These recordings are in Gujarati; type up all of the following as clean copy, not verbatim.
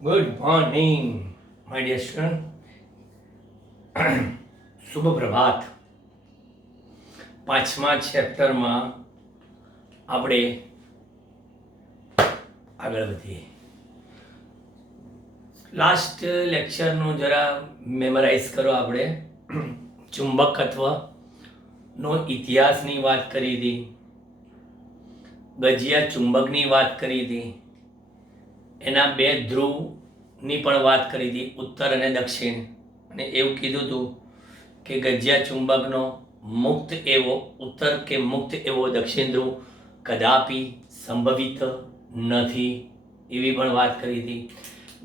Good morning, my dear student. શુભ પ્રભાત. પાંચમા ચેપ્ટરમાં આપણે આગળ વધીએ. લાસ્ટ લેક્ચરનું જરા મેમરાઇઝ કરો. આપણે ચુંબકત્વનો ઇતિહાસની વાત કરી હતી, ગજિયા ચુંબકની વાત કરી હતી, એના બે ધ્રુવની પણ વાત કરી હતી, ઉત્તર અને દક્ષિણ. અને એવું કીધું હતું કે ગજિયા ચુંબકનો મુક્ત એવો ઉત્તર કે મુક્ત એવો દક્ષિણ ધ્રુવ કદાપી સંભવિત નથી, એવી પણ વાત કરી હતી.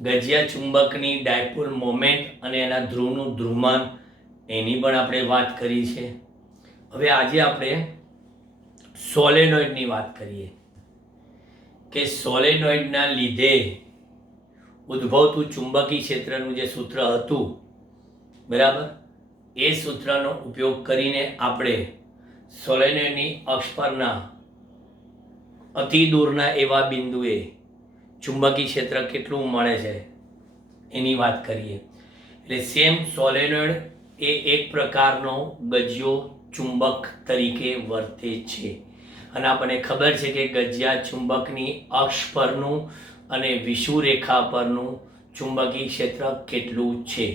ગજિયા ચુંબકની ડાયપોલ મોમેન્ટ અને એના ધ્રુવનું ધ્રુવમાન, એની પણ આપણે વાત કરી છે. હવે આજે આપણે સોલેનોઇડની વાત કરીએ કે સોલેનોઇડના લીધે ઉદ્ભવતું ચુંબકી ક્ષેત્રનું જે સૂત્ર હતું, બરાબર, એ સૂત્રનો ઉપયોગ કરીને આપણે સોલેનોઇડની અક્ષ પરના અતિ દૂરના એવા બિંદુએ ચુંબકી ક્ષેત્ર કેટલું મળે છે એની વાત કરીએ. એટલે સેમ સોલેનોઇડ એ એક પ્રકારનો ગજિયો ચુંબક તરીકે વર્તે છે. અને આપણને ખબર છે કે ગજિયા ચુંબકની અક્ષ પરનું અને વિષુવરેખા પરનું ચુંબકી ક્ષેત્ર કેટલું છે,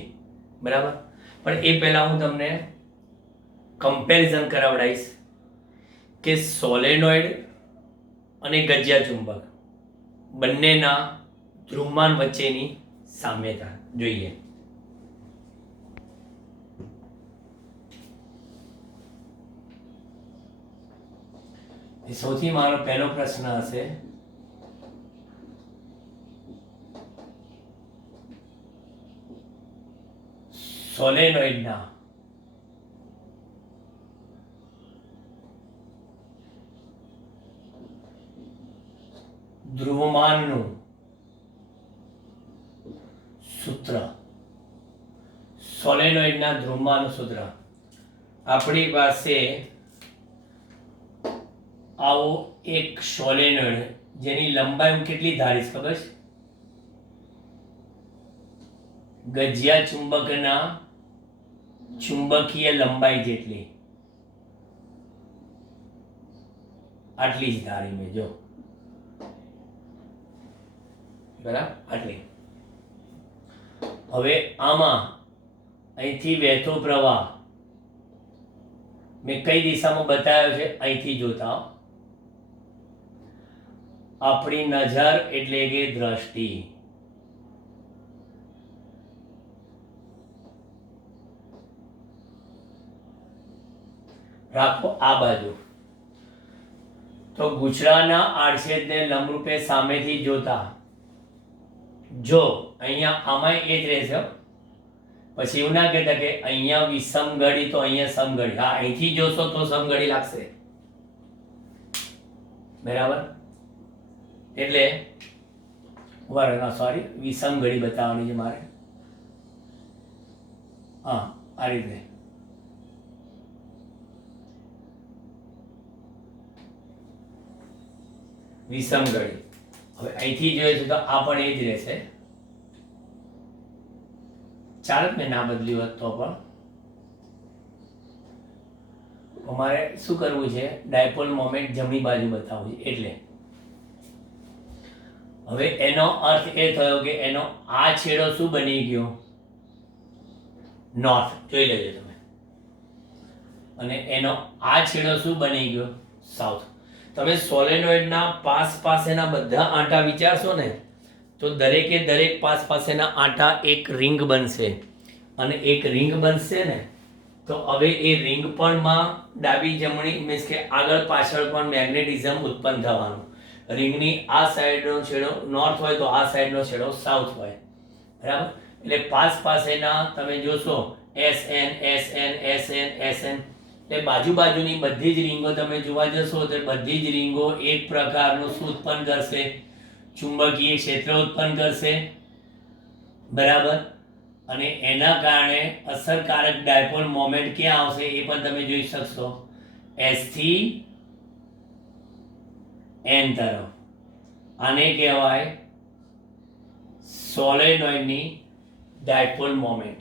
બરાબર. પણ એ પહેલાં હું તમને કમ્પેરિઝન કરાવડાવીશ કે સોલેનોઇડ અને ગજિયા ચુંબક બંનેના ધ્રુવમાન વચ્ચેની સામ્યતા જોઈએ. સૌથી મારો પહેલો પ્રશ્ન હશે, સોલેનોઇડના ધ્રુવમાનનું સૂત્ર. સોલેનોઇડના ધ્રુવમાનનું સૂત્ર આપણી પાસે આવો એક સોલેનોઇડ જેની લંબાઈ હું કેટલી ધારીશ ખબર છે? ગજિયા ચુંબકના ચુંબકીય લંબાઈ જેટલી, આટલી જ ધારી મેં, જો, બરાબર, આટલી. હવે આમાં અહીંથી વહેતો પ્રવાહ મેં કઈ દિશામાં બતાવ્યો છે? અહીંથી જોતા આપણી નજર એટલે કે દ્રષ્ટિ રાખો આ બાજુ. તો ગુચડાના આડછેદને લંબરૂપે સામેથી જોતા, જો અહીંયા આમાં એ જ રહેશે. પછી એવું ના કહેતા કે અહીંયા વિષમઘડી તો અહીંયા સમઘડી. હા, અહીંથી જોશો તો સમઘડી લાગશે, બરાબર. એટલે સોરી, વિષમઘડી બતાવવાની છે મારે. હા, આ રીતે વિષમઘડી. હવે અહીંથી જોઈએ છે તો આ પણ એ જ રહેશે. ચાલો, મેં ના બદલ્યું હોત તો પણ અમારે શું કરવું છે? ડાયપોલ મોમેન્ટ જમણી બાજુ બતાવવું છે. એટલે હવે એનો અર્થ એ થયો કે એનો આ છેડો શું બની ગયો? નોર્થ. જોઈ લેજો તમે. અને એનો આ છેડો શું બની ગયો? સાઉથ. તમે સોલેનોઇડના પાસેના બધા આંટા વિચારશો ને, તો દરેકે દરેક પાસેના આંટા એક રિંગ બનશે. અને એક રિંગ બનશે ને, તો હવે એ રિંગ પણમાં ડાબી જમણી મીન્સ કે આગળ પાછળ પણ મેગ્નેટિઝમ ઉત્પન્ન થવાનું. રિંગની આ સાઈડનો છેડો નોર્થ હોય તો આ સાઈડનો છેડો સાઉથ હોય, બરાબર. એટલે પાસેના તમે જોશો SN SN SN SN, એટલે બાજુની બધી જ રીંગો તમે જોવા જશો તો બધી જ રીંગો એક પ્રકારનું શું ઉત્પન્ન કરશે? ચુંબકીય ક્ષેત્ર ઉત્પન્ન કરશે, બરાબર. અને એના કારણે અસરકારક ડાયપોલ મોમેન્ટ ક્યાં આવશે એ પણ તમે જોઈ શકશો. S થી N તરફ. આને કહેવાય સોલેનોઇડની ડાયપોલ મોમેન્ટ.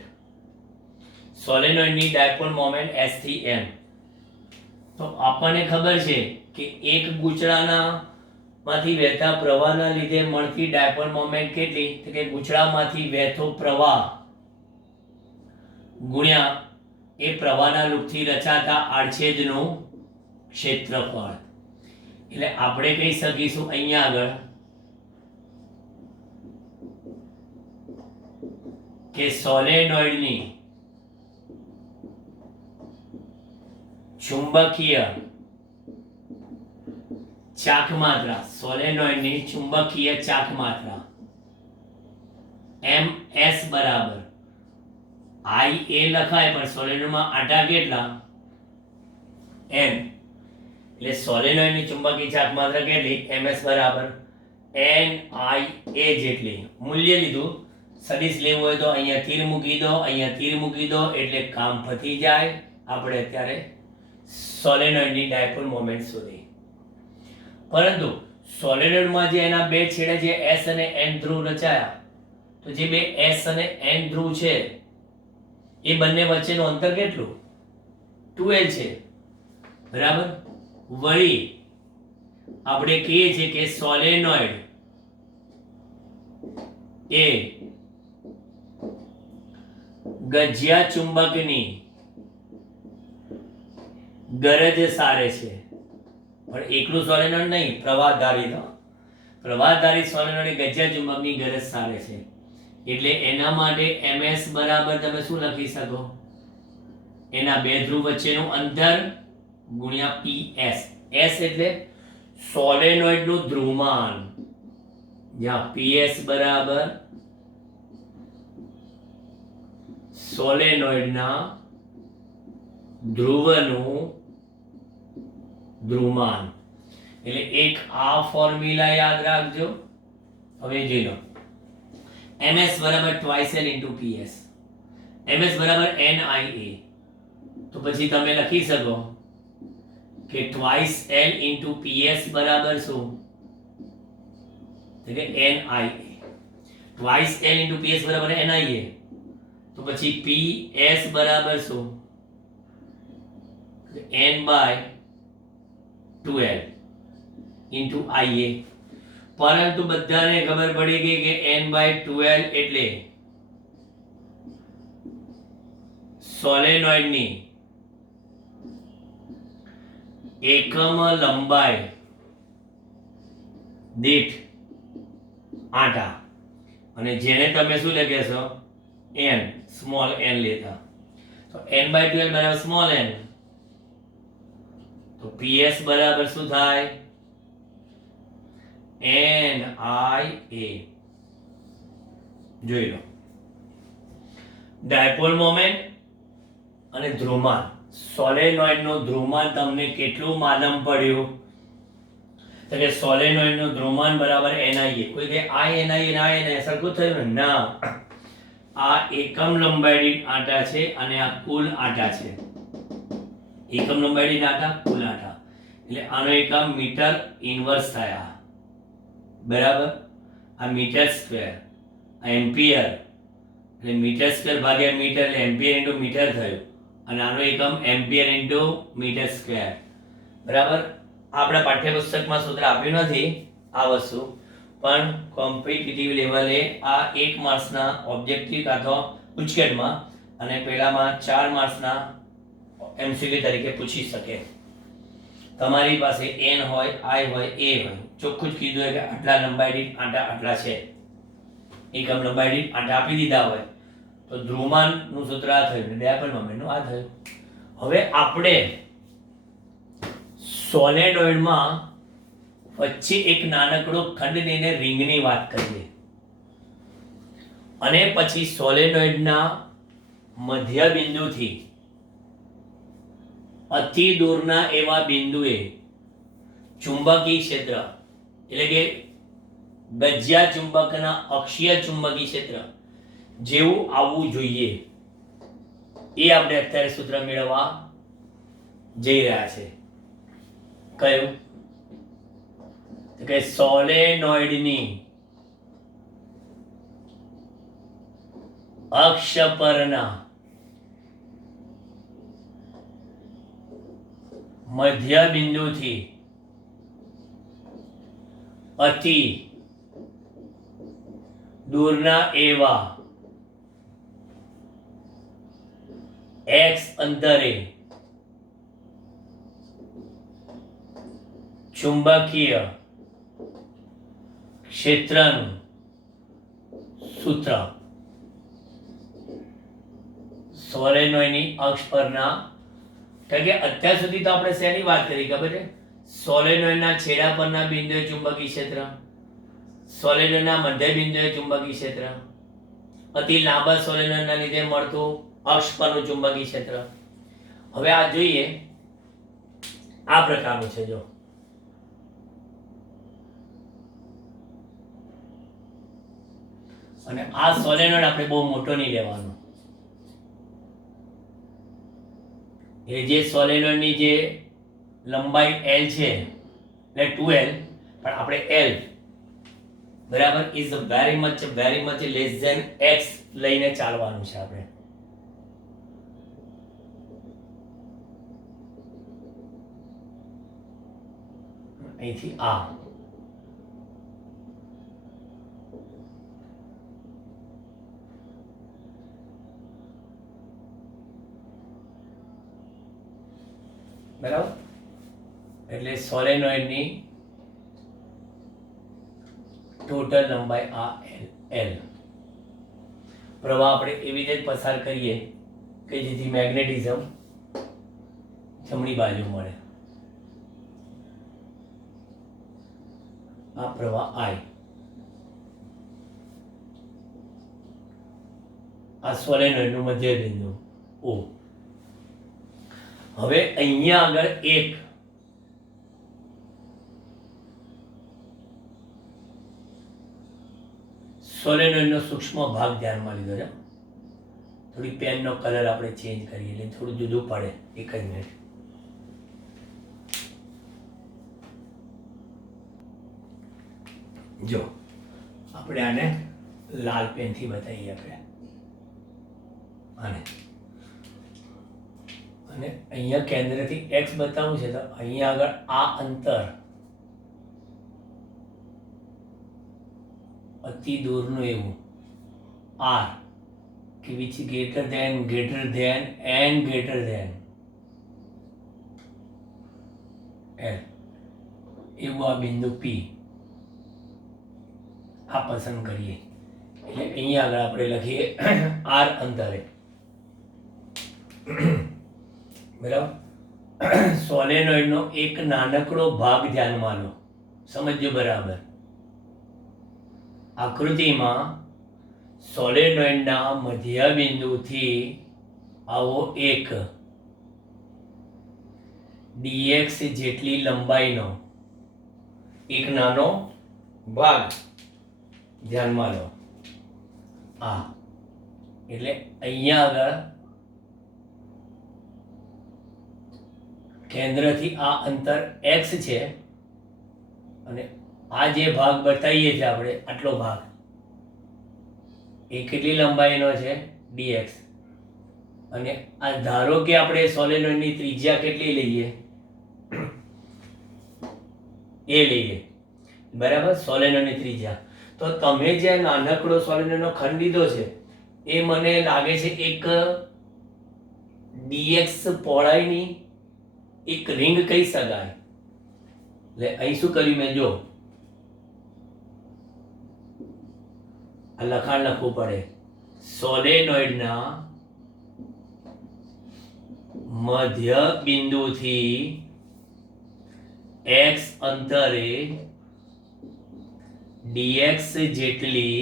સોલેનોઇડની ડાયપોલ મોમેન્ટ S થી M. તો આપણને ખબર છે કે એક ગૂંચળાના માંથી વહેતા પ્રવાહના લીધે મળતી ડાયપોલ મોમેન્ટ કેટલી? તો કે ગૂંચળામાંથી વહેતો પ્રવાહ ગુણ્યા એ પ્રવાહના લૂપથી રચાતા આડછેદનું ક્ષેત્રફળ. એટલે આપણે કહી શકીશું અહીંયા આગળ કે સોલેનોઇડની ચુંબકીય ચાક માત્રા, સોલેનોઇડની ચુંબકીય ચાક માત્રા ms બરાબર IA લખાય, પણ સોલેનોઇડમાં આટા કેટલા? n. એટલે સોલેનોઇડની ચુંબકીય ચાક માત્રા કેટલી? ms બરાબર NIA જેટલી. મૂલ્ય લીધું. સદિશ લેવું હોય તો અહીંયા તીર મૂકી દો, અહીંયા તીર મૂકી દો, એટલે કામ પતી જાય. આપણે અત્યારે સોલેનોઇડની ડાયપોલ મોમેન્ટ શોધી. પરંતુ સોલેનોઇડમાં જે એના બે છેડે જે S અને N ધ્રુવ રચાયા, તો જે બે S અને N ધ્રુવ છે એ બંને વચ્ચેનું અંતર કેટલું? 2L છે. બરાબર. વળી આપણે કહીએ છીએ કે સોલેનોઇડ એ ગજિયા ચુંબકની ગરજ સારે છે. પણ એકલું સોલેનોઇડ નહીં, પ્રવાહધારિત. પ્રવાહધારિત સોલેનોઇડ ગજિયા ચુંબકની ગરજ સારે છે. એટલે એના માટે ms બરાબર તમે શું લખી શકો? એના બે ધ્રુવ વચ્ચેનું અંતર ગુણ્યા ps. s એટલે સોલેનોઇડનું ધ્રુવમાન, જ્યાં ps બરાબર સોલેનોઇડના ધ્રુવનું ધ્રુવમાન. એટલે એક આ ફોર્મ્યુલા યાદ રાખજો. હવે જોઈ લો, ms બરાબર twice L into ps, ms બરાબર NIA. તો પછી તમે લખી શકો કે twice L into ps બરાબર શું? તો કે NIA. twice L into ps બરાબર NIA. તો પછી ps બરાબર શું? n by 2L into IA. પરંતુ બધાને ખબર પડી ગઈ કે n by 2L એટલે સોલેનોઇડની એકમ લંબાઈ દીઠ આંટા, અને જેને તમે શું લખેશો? n, સ્મોલ n લેતા. તો n by 2L બરાબર સ્મોલ n. તો ps બરાબર શું થાય? NIA. જોઈ લો, ડાયપોલ મોમેન્ટ અને ધ્રુવમાન. સોલેનોઇડનું ધ્રુવમાન તમને કેટલું માલમ પડ્યું? તો કે સોલેનોઇડનું ધ્રુવમાન બરાબર NIA. કોઈ કે આ NIA ના NIA સરખું થયું ને? ના, આ એકમ લંબાઈ દીઠ આંટા છે અને આ કુલ આંટા છે. એકમ લંબાઈ દીઠ આંટા, કુલ આંટા. એટલે આનો એકમ મીટર ઇન્વર્સ થયા. બરાબર. આ મીટર સ્ક્વેર, આ એમ્પિયર, એટલે મીટર સ્ક્વેર ભાગ્યા મીટર એટલે એમ્પિયર ઇન્ટુ મીટર થયું. અને આનો એકમ એમ્પિયર ઇન્ટુ મીટર સ્ક્વેર. બરાબર. આપણા પાઠ્યપુસ્તકમાં સૂત્ર આપ્યું નથી આ વસ્તુ, પણ કોમ્પિટિટિવ લેવલે આ 1 માર્ક્સના ઓબ્જેક્ટિવ કાં તો ઉચકેટમાં અને પેલામાં 4 માર્ક્સના એમસીક્યુ તરીકે પૂછી શકે. તમારી પાસે n હોય, i હોય, a હોય, ચોખ્ખું જ કીધું હોય કે આટલા લંબાઈ દીઠ આંટા આટલા છે, એકમ લંબાઈ દીઠ આંટા આપી દીધા હોય, તો ધ્રુવમાનનું સૂત્ર આ થયું, ડાયપોલ મોમેન્ટનું આ થયું. હવે આપણે સોલેનોઇડમાં વચ્ચે એક નાનકડો ખંડ લઈને રિંગની વાત કરીએ, અને પછી સોલેનોઇડના મધ્ય બિંદુથી અતિ દૂરના એવા બિંદુએ ચુંબકીય ક્ષેત્ર, એટલે કે ગજિયા ચુંબકના અક્ષીય ચુંબકીય ક્ષેત્ર જેવું આવવું જોઈએ, એ આપણે અત્યારે સૂત્ર મેળવવા જઈ રહ્યા છે. કયું? કે સોલેનોઇડની અક્ષ પરના મધ્ય બિંદુથી અતિ દૂરના એવા x અંતરે ચુંબકીય ક્ષેત્રનું સૂત્ર. સોલેનોઇડની અક્ષ પરના, કારણ કે અત્યાર સુધી તો આપણે શેની વાત કરી ખબર છે? સોલેનોઇડના છેડા પરના બિંદુએ ચુંબકીય ક્ષેત્ર, સોલેનોઇડના મધ્ય બિંદુએ ચુંબકીય ક્ષેત્ર, અતિ લાંબા સોલેનોઇડના લીધે મળતું અક્ષ પરનું ચુંબકીય ક્ષેત્ર. હવે આ જોઈએ, આ પ્રકારનું છે. જો અને આ સોલેનોઇડ આપણે બહુ મોટો નહીં લેવાનો. એ જે સોલેનોઇડની જે લંબાઈ L છે એટલે 2L, પણ આપણે L બરાબર is very much less than x લઈને ચાલવાનું છે આપણે. અહીંથી આ બરાબર, એટલે સોલેનોઇડની ટોટલ લંબાઈ આ L. પ્રવાહ આપણે એવી રીતે પસાર કરીએ કે જેથી મેગ્નેટિઝમ જમણી બાજુ મળે. આ પ્રવાહ I, આ સોલેનોઇડનું મધ્ય બિંદુ O. હવે અહીંયા આગળ એક સોલેનોઇડનો સૂક્ષ્મ ભાગ ધ્યાનમાં લીધો છે. થોડી પેનનો કલર આપણે ચેન્જ કરીએ એટલે થોડું જુદું પડે. એક જ મિનિટ. જો આપણે આને લાલ પેનથી બતાવીએ આપણે આને, અને અહીંયા કેન્દ્રથી x બતાવવું છે તો અહીંયા આગળ આ અંતર અતિ દૂરનું એવું r કે which is greater than and greater than L એવું આ બિંદુ P આ પસંદ કરીએ એટલે અહીંયા આગળ આપણે લખીએ r અંતરે. બરાબર, સોલેનોઇડનો એક નાનકડો ભાગ ધ્યાનમાં લો, સમજો બરાબર. આકૃતિમાં સોલેનોઇડના મધ્ય બિંદુથી આવો એક dx જેટલી લંબાઈનો એક નાનો ભાગ ધ્યાનમાં લો. આ એટલે અહીંયા આગળ કેન્દ્રથી આ અંતર x છે અને આ જે ભાગ બતાવીએ છીએ આપણે આટલો ભાગ એ કેટલી લંબાઈનો છે dx. અને આ ધારો કે આપણે સોલેનોઇડની ત્રિજ્યા કેટલી લઈએ એ લઈએ, બરાબર, સોલેનોઇડની ત્રિજ્યા. તો તમે જે નાનકડો સોલેનોઇડનો ખંડ લીધો છે એ મને લાગે છે એક dx પહોળાઈની એક રિંગ કહી શકાય. એટલે અહીં શું કર્યું મેં, જો આ લખાણ લખવું પડે, સોલેનોઇડના મધ્ય બિંદુથી x અંતરે dx જેટલી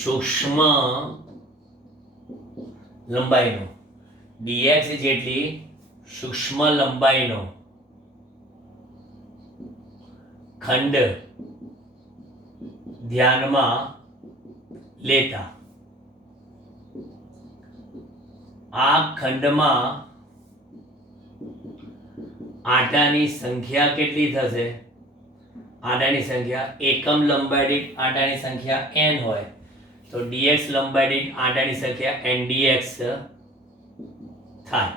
સૂક્ષ્મ લંબાઈનો dx જેટલી સૂક્ષ્મ લંબાઈનો ખંડ ધ્યાનમાં લેતા આ ખંડમાં આટાની સંખ્યા કેટલી થશે આંટાની સંખ્યા, એકમ લંબાઈ દીઠ આંટાની સંખ્યા n હોય તો dx લંબાઈ દીઠ આંટાની સંખ્યા ndx થાય.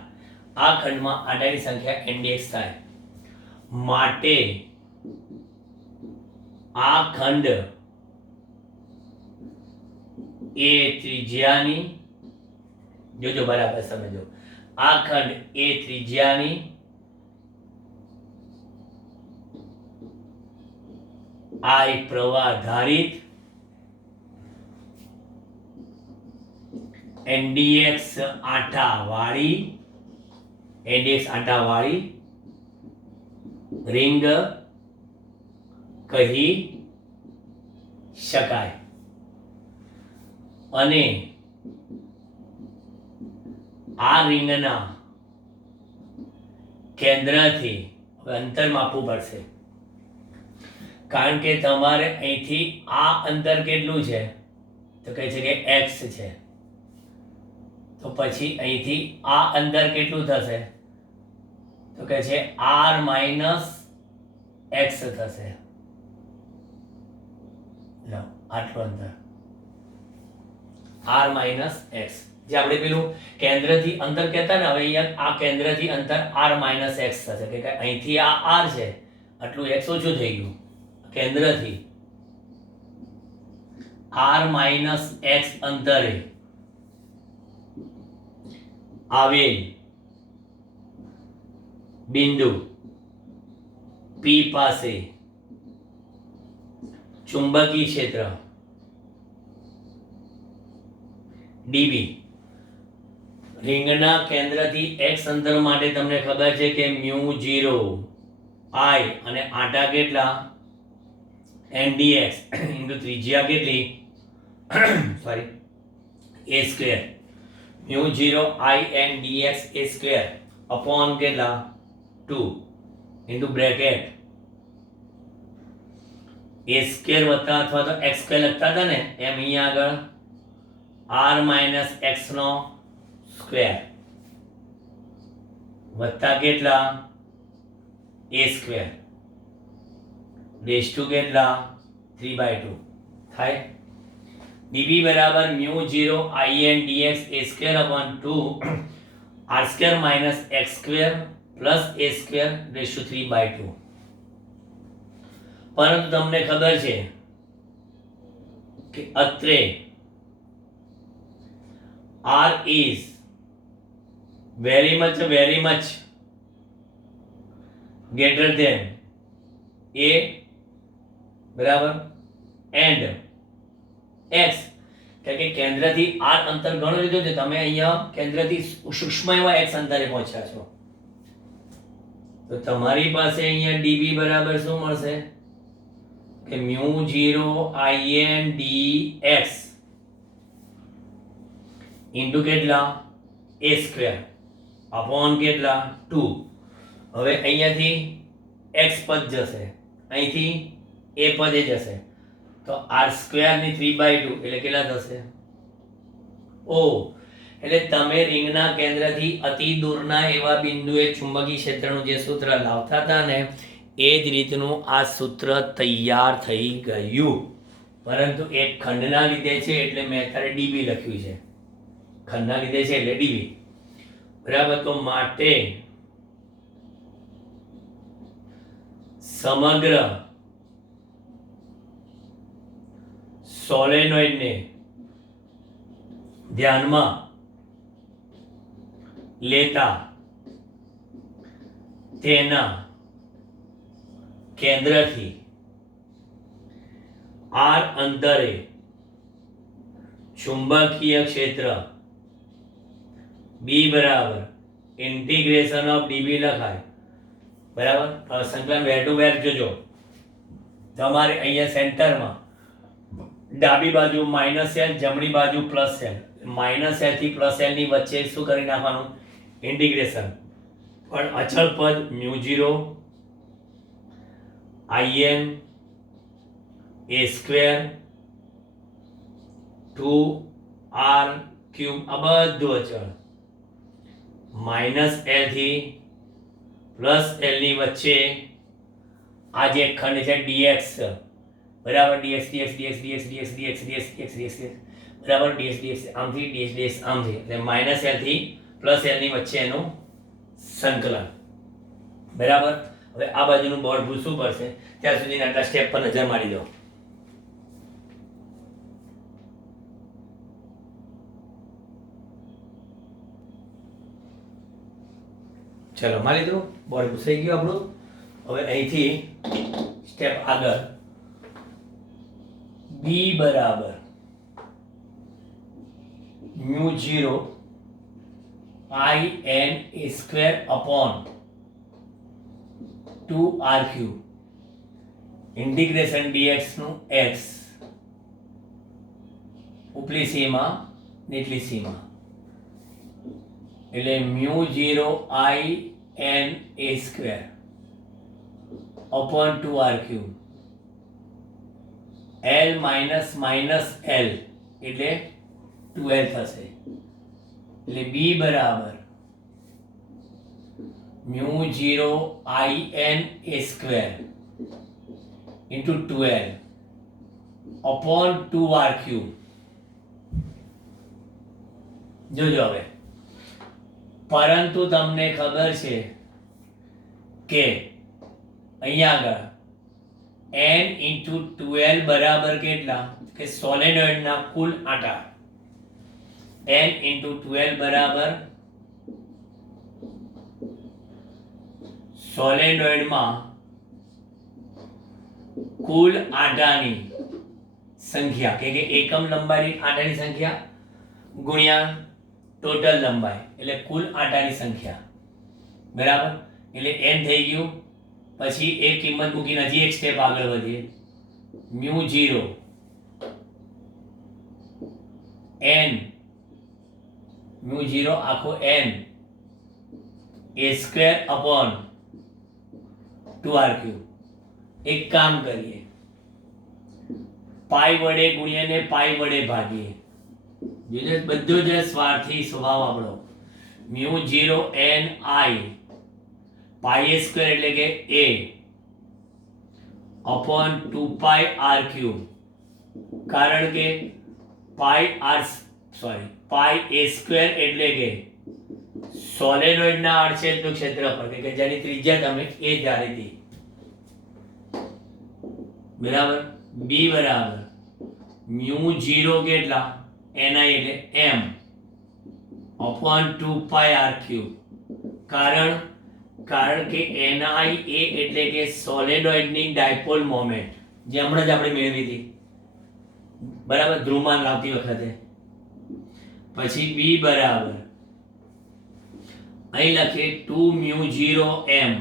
આ ખંડમાં આંટાની સંખ્યા ndx થાય માટે આ ખંડ એ ત્રિજ્યાની, જોજો બરાબર સમજો, આ ખંડ એ ત્રિજ્યાની આ એક પ્રવાહ આધારિત ndx આંટાવાળી રિંગ કહી શકાય. અને આ રિંગના કેન્દ્રથી અંતર માપવું પડશે, કારણ કે તમારે અહીંથી આ અંતર કેટલું છે તો કહે છે કે x છે, તો પછી અહીંથી આ અંતર કેટલું થશે તો કહે છે r માઇનસ x થશે. લો આટલું અંતર r માઇનસ x, જે આપણે પેલું કેન્દ્રથી અંતર કહેતા ને, હવે અહીંયા આ કેન્દ્રથી અંતર r માઇનસ x થશે, કે અહીંથી આ r છે આટલું x ઓછું થઈ ગયું, કેન્દ્રથી r માઇનસ x અંતરે આવેલ બિંદુ P પાસે ચુંબકીય ક્ષેત્ર dB, રિંગના કેન્દ્રથી x અંતર માટે તમને ખબર છે કે μ0 I અને આંટા કેટલા ndx ઇન્ટુ ત્રિજ્યા કેટલી sorry a square, μ0 I n dx a square upon કેટલા 2 ઇન્ટુ બ્રેકેટ a સ્ક્વેર વત્તા અથવા તો x સ્ક્વેર લખતા હતા ને એમ અહીંયા આગળ r માઇનસ x નો સ્ક્વેર વત્તા કેટલા a સ્ક્વેર રેઝ ટુ કેટલા 3/2 થાય. dB બરાબર μ0 in dx a square upon 2 r square minus x square plus a square raise to 3/2. પરંતુ તમને ખબર છે કે અત્રે r is very much greater than a બરાબર and x, કે કેન્દ્રથી r અંતર ઘણું લીધું છે, તમે અહીંયા કેન્દ્રથી સૂક્ષ્મ એવા x અંતરે પહોંચ્યા છો, તો તમારી પાસે અહીંયા dB બરાબર શું મળશે કે μ0 in dx ઇન્ટુ કેટલા a સ્ક્વેર અપોન કેટલા 2. હવે અહીંયાથી x પદ જશે, અહીંથી a પદ જશે, તો r સ્ક્વેર ની 3/2 એટલે કેટલા થશે o. એટલે તમે રિંગના કેન્દ્રથી અતિ દૂરના એવા બિંદુએ ચુંબકીય ક્ષેત્રનું જે સૂત્ર લાવતા હતા ને એ જ રીતનું આ સૂત્ર તૈયાર થઈ ગયું, પરંતુ એક ખંડના લીધે છે એટલે મેં અત્યારે dB લખ્યું છે, ખંડના લીધે છે એટલે dB બરાબર. તો માટે સમગ્ર સોલેનોઇડને ધ્યાનમાં લેતા તેના કેન્દ્રથી r અંતરે ચુંબકીય ક્ષેત્ર B બરાબર ઇન્ટિગ્રેશન ઓફ dB લખાય બરાબર. હવે સંકલન વેર ટુ વેર જોજો, તમારે અહીંયા સેન્ટરમાં ડાબી બાજુ માઇનસ l, જમણી બાજુ પ્લસ l, માઇનસ l થી પ્લસ l ની વચ્ચે શું કરી નાખવાનું ઇન્ટિગ્રેશન, પણ અચળ પદ μ0 in a square 2r cube આ બધું અચળ, માઇનસ l થી પ્લસ l ની વચ્ચે આ જે ખંડ છે dx બરાબર dx dx dx dx dx dx dx dx dx બરાબર dx dx આમથી dx dx આમથી એટલે -l થી +l ની વચ્ચે એનું સંકલન બરાબર. હવે આ બાજુનું બોર્ડ ભૂસવું પડશે ત્યાં સુધી આટલા સ્ટેપ પર નજર મારી દો. ચલો મારી દો, બોર્ડ ભૂસાઈ ગયું આપણું. હવે અહીંથી સ્ટેપ આગળ b બરાબર μ0 I n a square upon 2r cube integration dx નું x ઉપલી સીમા નીચલી સીમા એટલે μ0 I n a square upon 2r cube l minus minus l એટલે 2l થશે એટલે b બરાબર μ0 I n a square into 2l upon 2r cube. જોજો હવે, પરંતુ તમને ખબર છે કે અહીંયા આગળ n into 2l બરાબર કેટલા કે સોલેનોઇડના કુલ આંટા n into 2l બરાબર સોલેનોઇડમાં કુલ આંટાની સંખ્યા કે એકમ લંબાઈની આંટાની સંખ્યા ગુણ્યા ટોટલ લંબાઈ એટલે કુલ આંટાની સંખ્યા બરાબર. એટલે n થઈ ગયું. પછી એક કિંમત મૂકીને હજી એક સ્ટેપ આગળ વધીએ μ0 n μ0 આખો n a square upon 2r cube. એક કામ કરીએ, પાઈ વડે ગુણીએ ને પાઈ વડે ભાગીએ. બધો જ સ્વાર્થી સ્વભાવ આપણો. μ0 n I પાઈ સ્ક્વેર એટલે કે a upon 2 pi r cube. કારણ કે પાઈ a સ્ક્વેર એટલે કે સોલેનોઇડના આડછેદનું ક્ષેત્રફળ કે જેની ત્રિજ્યા તમે a ધારી હતી બરાબર. b બરાબર μ0 કેટલા ni એટલે m upon 2 pi r cube. કારણ કે ni a એટલે કે સોલેનોઇડની ડાયપોલ મોમેન્ટ જે હમણાં જ આપણે મેળવી હતી બરાબર ધ્રુવમાન લાવતી વખતે. પછી b બરાબર અહીં લખીએ 2 μ0 m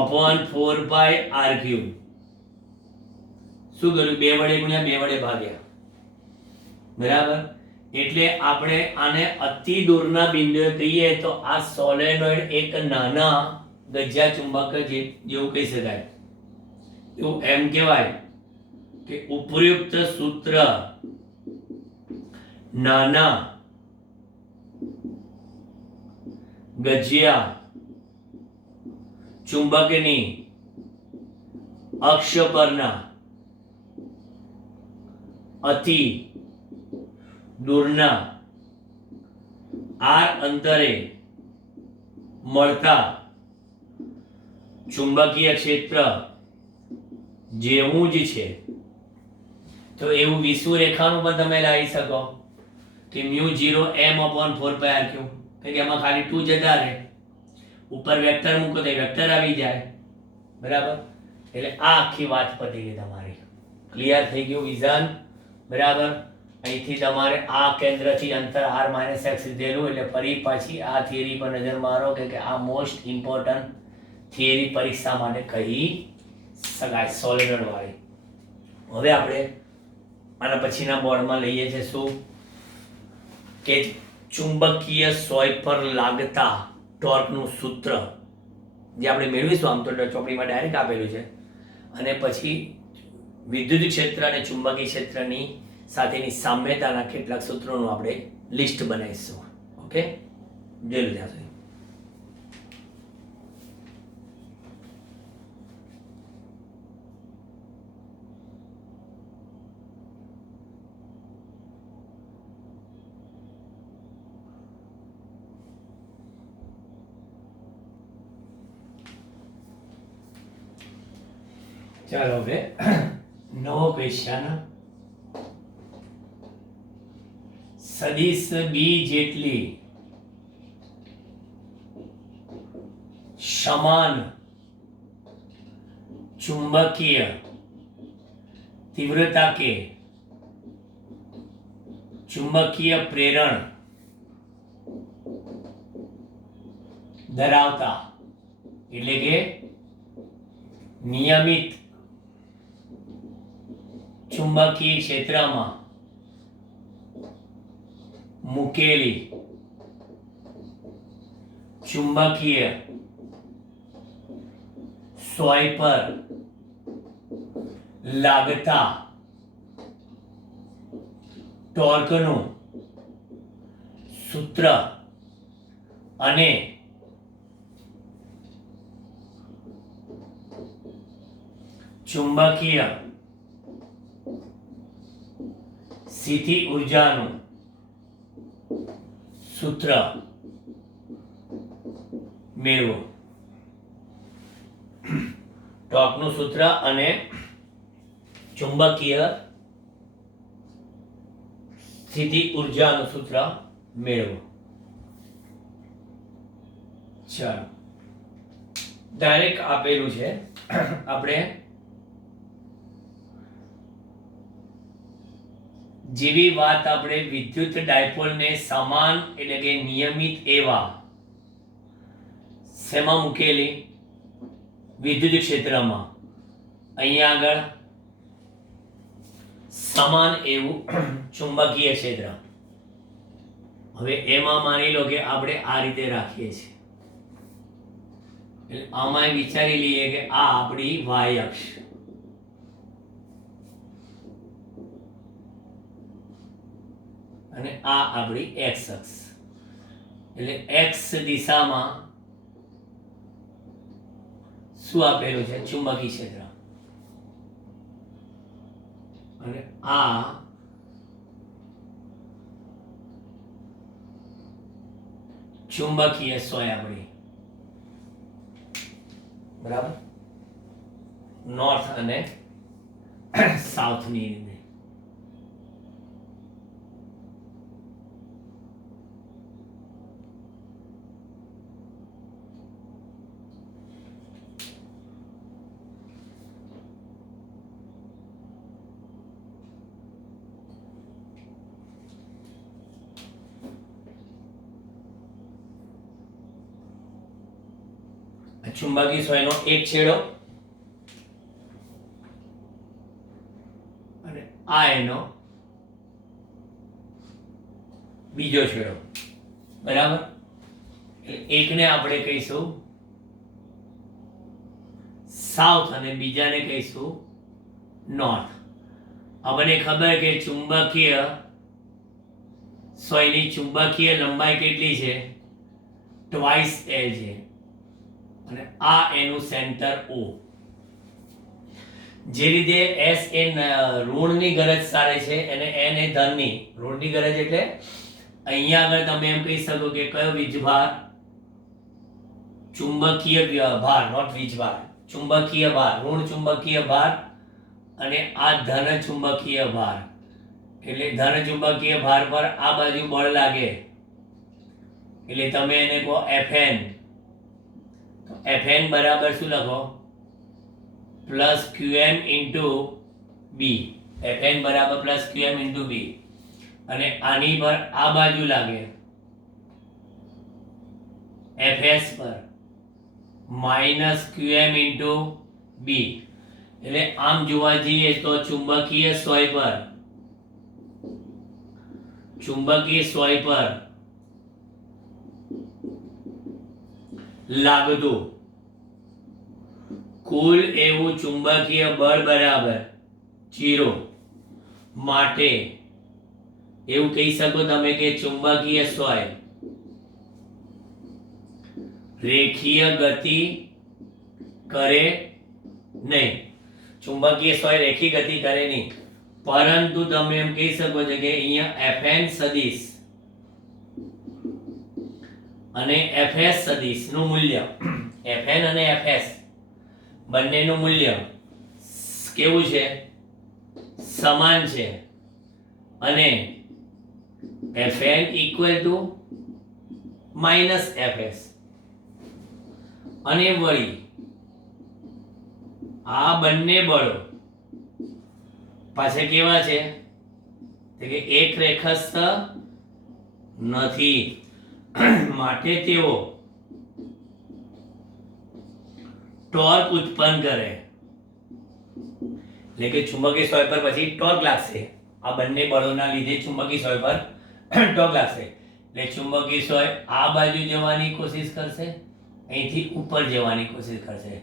upon 4 pi r cube. શું કર્યું? 2 વડે ગુણ્યા 2 વડે ભાગ્યા બરાબર. એટલે આપણે આને અતિ દૂરના બિંદુએ કહીએ તો આ સોલેનોઇડ એક નાના ગજ્જા ચુંબક જેવું કહી શકાય. એવું એમ કહેવાય કે ઉપયુક્ત સૂત્ર નાના ગજિયા ચુંબકની અક્ષ પરના અતિ દૂરના r અંતરે મળતા ચુંબકીય ક્ષેત્ર જેવું જ છે. તો એવું વિષુવરેખાનું પણ તમે લાવી શકો કે μ0 m upon 4 pi r cube. કે એમાં ખાલી 2 જતા રહે, ઉપર વેક્ટર મૂકો તો વેક્ટર આવી જાય બરાબર. એટલે આ આખી વાત પતી ગઈ તમારી. ક્લિયર થઈ ગયું વિઝન બરાબર. અહીંથી તમારે આ કેન્દ્રથી અંતર r - x લીધેલું એટલે ફરી પાછી આ થિયરી પર નજર મારો કે આ મોસ્ટ ઇમ્પોર્ટન્ટ થિયરી પરીક્ષા માટે કહી શકાય સોલિનોઇડ વાળી. હવે આપણે આના પછીના બોર્ડમાં લઈએ છે શું કે ચુંબકીય સોય પર લાગતા ટોર્કનું સૂત્ર જે આપણે મેળવીશું. આમ તો ચોપડીમાં ડાયરેક્ટ આપેલું છે. અને પછી વિદ્યુત ક્ષેત્ર અને ચુંબકીય ક્ષેત્રની સાથેની સામ્યતાના કેટલાક સૂત્રોનું આપણે લિસ્ટ બનાવીશું. ઓકે, જોઈ લો ત્યાં સુધી. ચાલો હવે નવો ક્વેશ્ચન. સદિશ બી જેટલી સમાન ચુંબકીય तीव्रता के चुंबकीय प्रेरण धरावता એટલે કે નિયમિત ચુંબકીય ક્ષેત્રમાં મૂકેલી ચુંબકીય સોય પર લાગતા ટોર્કનું સૂત્ર અને ચુંબકીય સ્થિતિ ઊર્જાનું સૂત્ર મેળવો. ટોર્કનું સૂત્ર અને ચુંબકીય સ્થિતિ ઊર્જાનું સૂત્ર મેળવો. ચાલો, ડાયરેક્ટ આપેલું છે. આપણે જેવી વાત આપણે વિદ્યુત ડાયપોલને સમાન એટલે કે નિયમિત એવા શેમાં મૂકેલી? વિદ્યુત ક્ષેત્રમાં. અહીંયા આગળ સમાન એવું ચુંબકીય ક્ષેત્ર. હવે એમાં માની લો કે આપણે આ રીતે રાખીએ છીએ, એટલે આમાં વિચારી લઈએ કે આ આપણી વાય અક્ષ, અને આ આપણી એક્સ અક્ષ. એટલે એક્સ દિશામાં શું આપેલું છે? ચુંબકીય ક્ષેત્ર. અને આ ચુંબકીય સોય આપણી, બરાબર, નોર્થ અને સાઉથ ની રીતે. ચુંબકીય સોયનો એક છેડો અને આ એનો બીજો છેડો, બરાબર. એકને આપણે કહીશું સાઉથ અને બીજાને કહીશું નોર્થ. આપણને ખબર કે ચુંબકીય સોયની ચુંબકીય લંબાઈ કેટલી છે? ટ્વાઇસ એલ છે. અને આ એનું સેન્ટર O. જે રીતે S એ ઋણની ગરજ સારે છે અને N એ ધનની. ઋણની ગરજ એટલે અહીંયા આગળ તમે એમ કહી શકો કે કયો વીજભાર? ચુંબકીય ભાર, નોટ વીજભાર, ચુંબકીય ભાર, ઋણ ચુંબકીય ભાર, અને આ ધન ચુંબકીય ભાર. એટલે ધન ચુંબકીય ભાર પર આ બાજુ બળ લાગે એટલે તમે એને કહો Fn. Fn બરાબર શું લખો? Plus Qm into B. Fn બરાબર પ્લસ Qm ઇન્ટુ બી. અને આની પર આ બાજુ લાગે Fs પર માઇનસ Qm ઇન્ટુ બી. એટલે આમ જોવા જઈએ તો ચુંબકીય સોય પર લાગતું કુલ એવું ચુંબકીય બળ બરાબર 0. માટે એવું કહી શકો તમે કે ચુંબકીય સોય રેખીય ગતિ કરે નહીં. ચુંબકીય સોય રેખીય ગતિ કરે નહીં, પરંતુ તમે એમ કહી શકો છો કે અહીંયા Fn સદિશ અને Fs સદિશ નું મૂલ્ય, Fn અને Fs બંનેનું મૂલ્ય કેવું છે? સમાન છે અને Fn equal to minus Fs અને વળી આ બંને બળો પાછા કેવા છે? કે એક રેખસ્થ નથી માટે તેઓ ટોર્ક ઉત્પન્ન કરે, એટલે કે ચુંબકીય સોય પર પછી ટોર્ક લાગશે. આ બંને બળોના લીધે ચુંબકીય સોય પર ટોર્ક લાગશે, એટલે ચુંબકીય સોય આ બાજુ જવાની કોશિશ કરશે, અહીંથી ઉપર જવાની કોશિશ કરશે,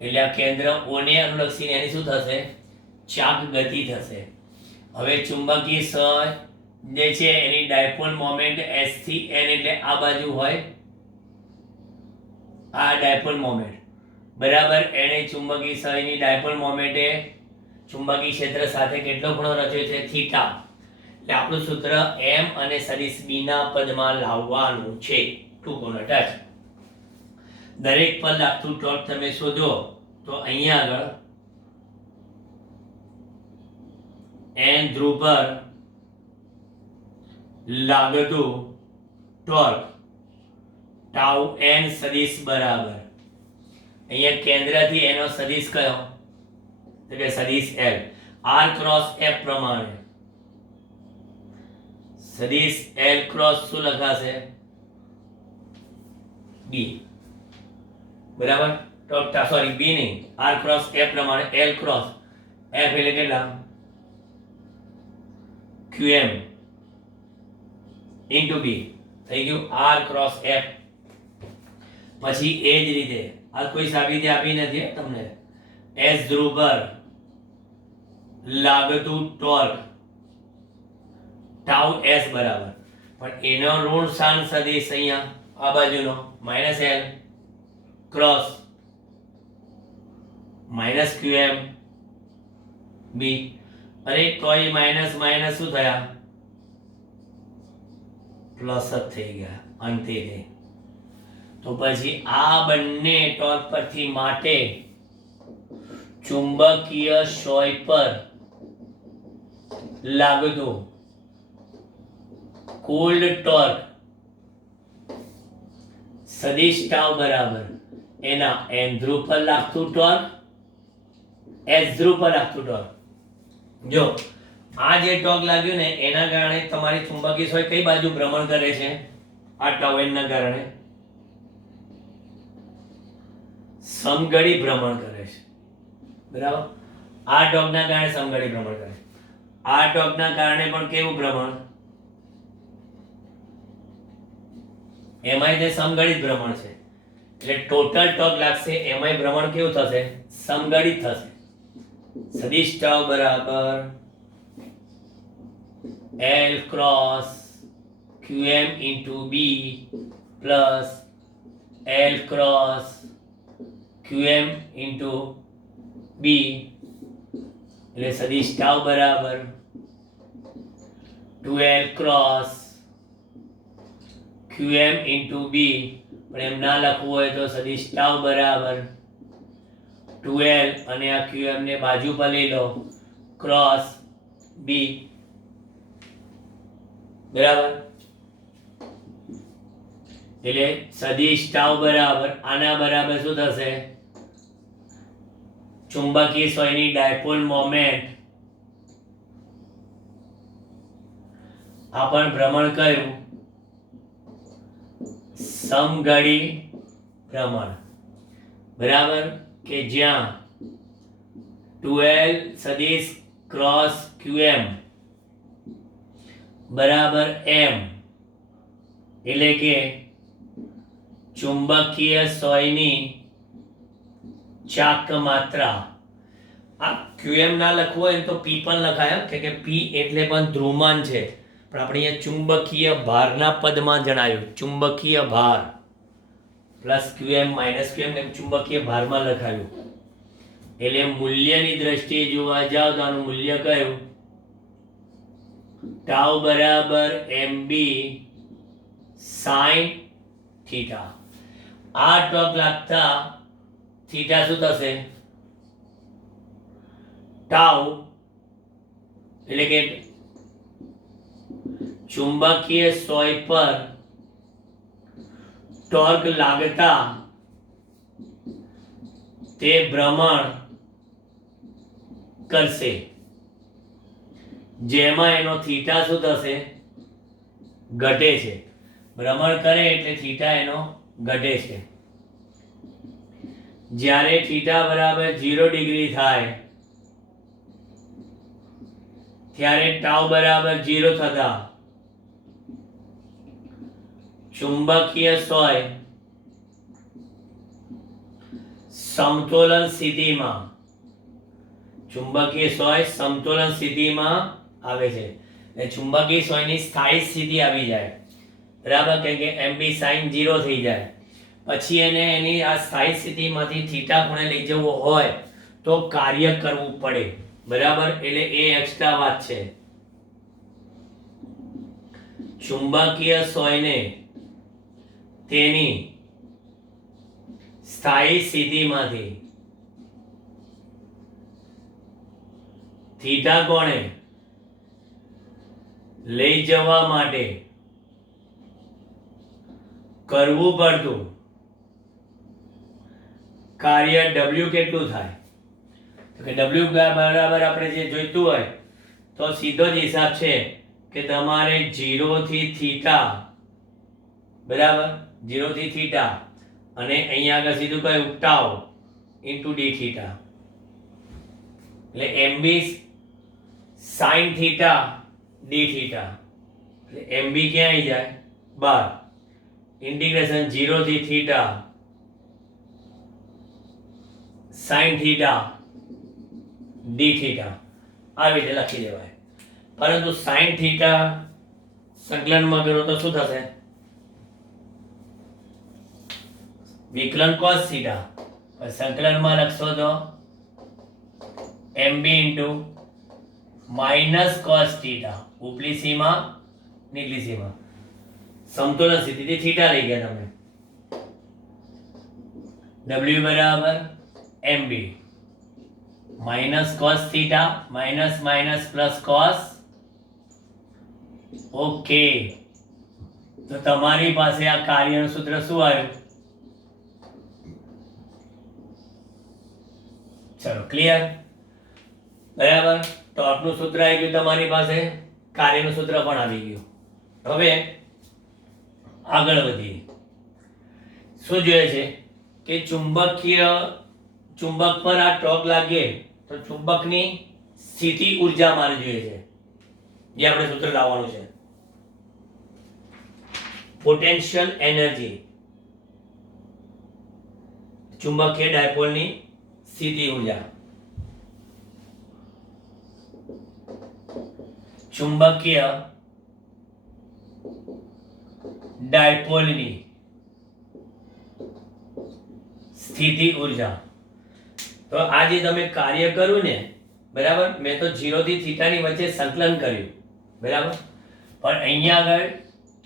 એટલે આ કેન્દ્ર O ને અનુલક્ષીને એની શું થશે? ચાક ગતિ થશે. હવે ચુંબકીય સોય જે છે એની ડાયપોલ મોમેન્ટ S થી N એટલે આ બાજુ હોય, આ ડાયપોલ મોમેન્ટ બરાબર. એને ચુંબકીય સોયની ડાયપોલ મોમેન્ટે ચુંબકીય ક્ષેત્ર સાથે કેટલો ખૂણો રચ્યો છે? થીટા. એટલે આપણું સૂત્ર m અને સદિશ b ના પદમાં લાવવાનું છે. ટૂંકોનો ટચ. દરેક પદ લાગતું ટોર્ક તમે શોધો તો અહીંયા આગળ n ધ્રુવ પર લાગતું ટોર્ક ટાઉ n સદિશ બરાબર, અહીંયા કેન્દ્રથી એનો સદિશ કયો? તો કે સદિશ L. R ક્રોસ F પ્રમાણે સદિશ L ક્રોસ શું લખાશે? B બરાબર. તો સોરી B નહીં, R ક્રોસ F પ્રમાણે L ક્રોસ F એટલે કેટલા? QM ઇન્ટુ B થઈ ગયું R ક્રોસ F. પછી એ જ રીતે આ કોઈ સાબિતી આપી નથી તમને. S ધ્રુવ પર લાગતું ટોર્ક ટાઉ S બરાબર, પણ એનો ઋણ સ્થાન સદિશ અહીંયા આ બાજુનો minus L cross minus QM B, અરે તોય માઇનસ માઇનસ શું થયા? પ્લસ જ થઈ ગયા અંતે. તો પછી આ બંને ટોર્ક પરથી માટે ચુંબકીય સોય પર લાગતું કુલ ટોર્ક સદિશ ટાઉ બરાબર એના n ધ્રુવ પર લાગતું ટોર્ક s ધ્રુવ પર લાગતું ટોર્ક. જો આ જે ટોર્ક લાગ્યું ને એના કારણે તમારી ચુંબકીય સોય કઈ બાજુ ભ્રમણ કરે છે? આ ટાઉ n ના કારણે સમઘડી ભ્રમણ કરે છે બરાબર. આ ટોર્કના કારણે સમઘડી ભ્રમણ કરે, આ ટોર્કના કારણે પણ કેવું ભ્રમણ? એમાંય તે સમઘડિત ભ્રમણ છે, એટલે ટોટલ ટોર્ક લાગશે એમાંય ભ્રમણ કેવું થશે? સમઘડિત થશે. સદિશ ટાઉ બરાબર L cross QM into B plus L cross QM into B, એટલે સદિશ ટાઉ બરાબર 2L cross QM into B, પણ એમ ના લખવું હોય તો સદિશ ટાઉ બરાબર 2L અને આ QM ને બાજુ પર લઈ લો ક્રોસ B બરાબર. એટલે સદિશ ટાઉ બરાબર આના બરાબર શું થશે? ચુંબકીય સોયની ડાયપોલ મોમેન્ટ આ પણ ભ્રમણ કયું? સમઘડી ભ્રમણ બરાબર, કે જ્યાં 2L સદિશ ક્રોસ QM બરાબર m, એટલે કે ચુંબકીય સોયની ચાક માત્રા. આ QM ના લખવું હોય તો P પણ લખાય, કે P એટલે પણ ધ્રુવમાન છે, પણ આપણે અહીંયા ચુંબકીય ભારના પદમાં જણાવ્યું. ચુંબકીય ભાર પ્લસ QM માઇનસ QM ને ચુંબકીય ભારમાં લખાયું. એટલે મૂલ્યની દ્રષ્ટિએ જોવા જાવ તો આનું મૂલ્ય કયું? ટાઉ બરાબર MB sin થીટા. આ ટોર્ક લાગતા થીટા શું થશે? ટાઉ એટલે કે ચુંબકીય સોય પર ટોર્ક લાગતા તે ભ્રમણ કરશે, જેમાં એનો થીટા શું થશે? ઘટે છે. ભ્રમણ કરે એટલે થીટા એનો ઘટે છે. જ્યારે થીટા બરાબર 0 ડિગ્રી થાય ત્યારે ટાઉ બરાબર 0 થતા ચુંબકીય સોય સમતોલન સ્થિતિમાં આવે છે. એટલે ચુંબકીય સોયની સ્થાયી સ્થિતિ આવી જાય, બરાબર, કેમ કે એમબી સાઇન 0 થઈ જાય. પછી એને એની આ સ્થાયી સ્થિતિમાંથી થીટા ખૂણે લઈ જવો હોય તો કાર્ય કરવું પડે, બરાબર. એટલે એ એક્સ્ટ્રા વાત છે. ચુંબકીય સોયને તેની સ્થાયી સ્થિતિમાંથી થીટા કોણે લઈ જવા માટે કરવું પડતું કાર્ય W કેટલું થાય? તો કે W બરાબર આપણે જે જોઈતું હોય તો સીધો જ હિસાબ છે કે તમારે 0 થી થીટા, બરાબર, 0 થી થીટા અને અહીંયા આગળ સીધું કયું? Tau into d theta. એટલે MB sine theta d theta. એટલે એમબી ક્યાં આવી જાય? 12 ઇન્ટિગ્રેશન 0 થી theta sine theta d theta, આવી રીતે લખી દેવાય. પરંતુ સાઇન થીટા સંકલનમાં કરો તો શું થશે? વિકલન cos થીટા. સંકલનમાં લખશો તો mb into minus cos theta, ઉપલી સીમા નીચલી સીમા, સમતોલન સ્થિતિથી થીટા લઈ ગયા તમે. w બરાબર mb minus cos theta minus minus plus cos. Okay, તો તમારી પાસે આ કાર્યનું સૂત્ર શું આવ્યું? ચલો, ક્લિયર, બરાબર. ટોર્કનું સૂત્ર આવી ગયું તમારી પાસે, કાર્યનું સૂત્ર પણ આવી ગયું. હવે આગળ વધીએ. શું જોઈએ છે કે ચુંબક પર આ ટોર્ક લાગે તો ચુંબકની સ્થિતિ ઊર્જા મારે જોઈએ છે, જે આપણે સૂત્ર લાવવાનું છે. પોટેન્શિયલ એનર્જી, ચુંબકીય ડાયપોલની સ્થિતિ ઊર્જા. ચુંબકીય ડાયપોલની સ્થિતિ ઊર્જા. તો આ જે તમે કાર્ય કર્યું ને, બરાબર, મેં તો 0 થી થીટાની વચ્ચે સંકલન કર્યું, બરાબર, પણ અહીંયા આગળ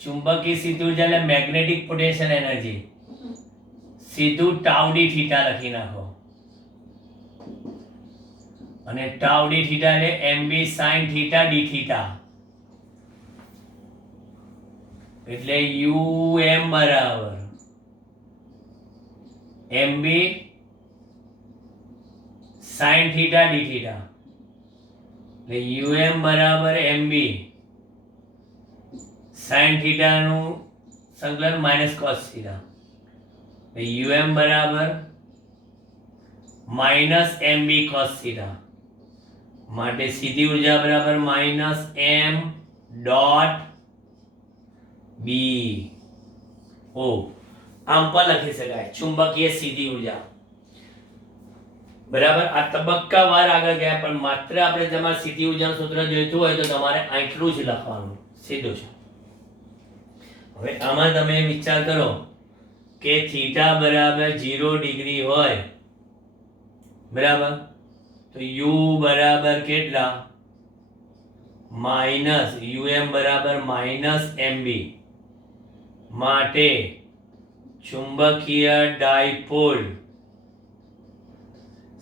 ચુંબકીય સ્થિતિ ઊર્જા એટલે મેગ્નેટિક પોટેન્શિયલ એનર્જી, સીધું ટાઉ ડી થીટા લખી નાખો. અને ટાઉ ડી થીટા એટલે MB sine theta d theta. એટલે યુએમ બરાબર MB sine theta d theta. એટલે યુએમ બરાબર એમબી સાઇન થીટા નું સંકલન માઇનસ કોસ થીટા. એટલે યુએમ બરાબર માઇનસ એમબી કોસ થીટા. માટે સીધી ઊર્જા બરાબર માઇનસ એમ ડોટ બી ઓ. આમ પણ લખી શકાય ચુંબકીય સીધી ઊર્જા, બરાબર. આ તબક્કાવાર આગળ ગયા, પણ માત્ર આપણે તમારે સીધી ઊર્જાનું સૂત્ર જોઈતું હોય તો તમારે આટલું જ લખવાનું, સીધું છે. હવે આમાં તમે વિચાર કરો કે થીટા બરાબર 0 ડિગ્રી હોય, બરાબર, તો u બરાબર કેટલા? માઇનસ um બરાબર માઇનસ mb. માટે ચુંબકીય ડાયપોલ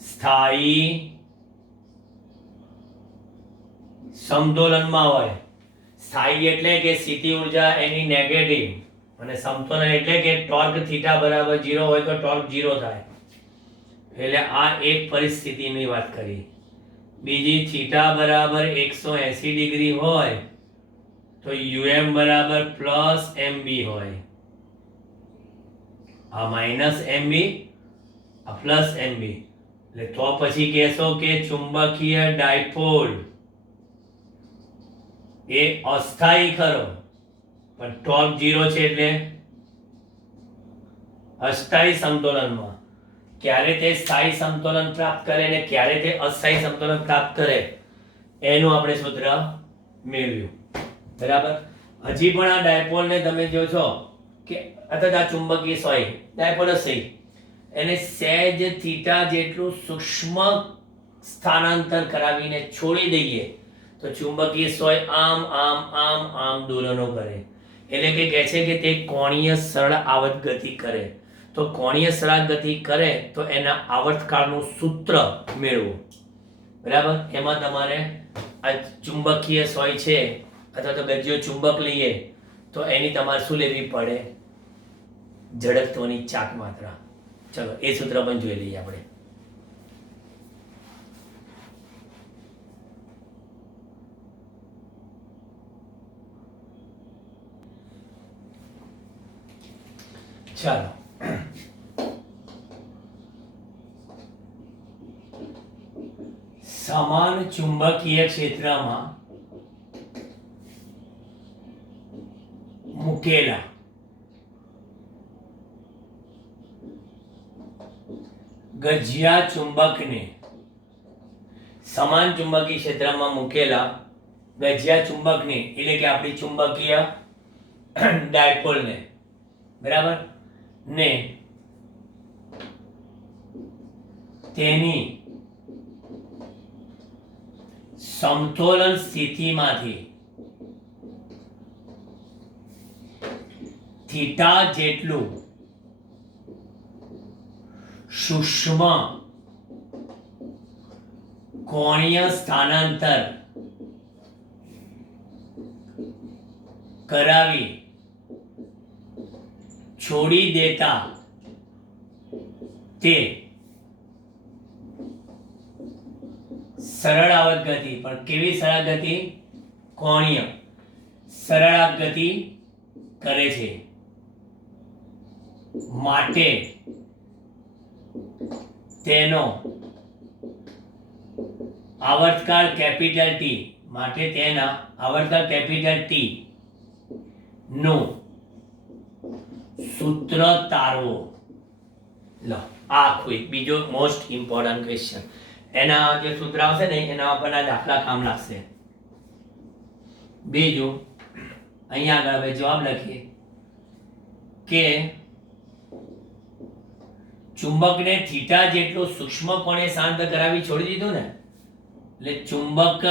સ્થાયી સમતોલનમાં હોય. સ્થાયી એટલે કે સ્થિતિ ઉર્જા એની નેગેટિવ, અને સમતોલન એટલે કે ટોર્ક થીટા બરાબર 0 હોય તો ટોર્ક 0 થાય. એટલે આ એક પરિસ્થિતિની વાત કરી. બીજી થીટા બરાબર 180 ડિગ્રી હોય તો um બરાબર પ્લસ mb હોય. આ માઇનસ mb, આ પ્લસ mb. એટલે તો પછી કહેશો કે ચુંબકીય ડાયપોલ એ અસ્થાયી ખરો, પણ ટોર્ક 0 છે એટલે અસ્થાયી સમતોલનમાં. ક્યારે તે સ્થાયી સમતોલન પ્રાપ્ત કરે ને ક્યારે તે અસ્થાયી સમતોલન પ્રાપ્ત કરે એનું આપણે સૂત્ર મેળવ્યું. બરાબર. હજી પણ આ ડાયપોલને તમે જોશો કે અથવા આ ચુંબકીય સોય ડાયપોલ જ સહી, એને સહેજ થીટા જેટલું સૂક્ષ્મ સ્થાનાંતર કરાવીને છોડી દઈએ તો ચુંબકીય સોય આમ આમ આમ આમ દોલનો કરે. એટલે કે કહે છે કે તે કોણીય સરળ આવર્ત ગતિ કરે. તો કોણીય સરળ ગતિ કરે તો એના આવર્તકાળનું સૂત્ર મેળવો. બરાબર. એમાં તમારે આ ચુંબકીય સોય છે અથવા તો ગજ્યો ચુંબક લઈએ તો એની તમારે શું લેવી પડે? જડત્વની ચાક માત્રા. ચલો એ સૂત્ર પણ જોઈ લઈએ આપણે. ચાલો સમાન ચુંબકીય ક્ષેત્રમાં મૂકેલા ગજિયા ચુંબકને, સમાન ચુંબકીય ક્ષેત્રમાં મૂકેલા ગજિયા ચુંબકને એટલે કે આપણી ચુંબકીય ડાયપોલને, બરાબર, ને તેની સમતોલન સ્થિતિમાંથી થીટા જેટલું સૂક્ષ્મ કોણીય સ્થાનાંતર કરાવી છોડી દેતા તે સરળ આવર્ત ગતિ, પણ કેવી સરળ ગતિ? કોણીય સરળ આવર્ત ગતિ કરે છે. માટે તેનો આવર્તકાળ કેપિટલ ટી, માટે તેના આવર્તકાળ કેપિટલ ટી નું સૂત્ર તારવો. લો આ આખું એક બીજો મોસ્ટ ઇમ્પોર્ટન્ટ ક્વેશ્ચન. એના જે સૂત્ર આવશે ને એના ઉપરના દાખલા કામ લાગશે. બીજું અહીંયા આગળ હવે જવાબ લખીએ કે ચુંબકને થીટા જેટલું સૂક્ષ્મ કોણે શાંત કરાવી છોડી દીધું ને, એટલે ચુંબક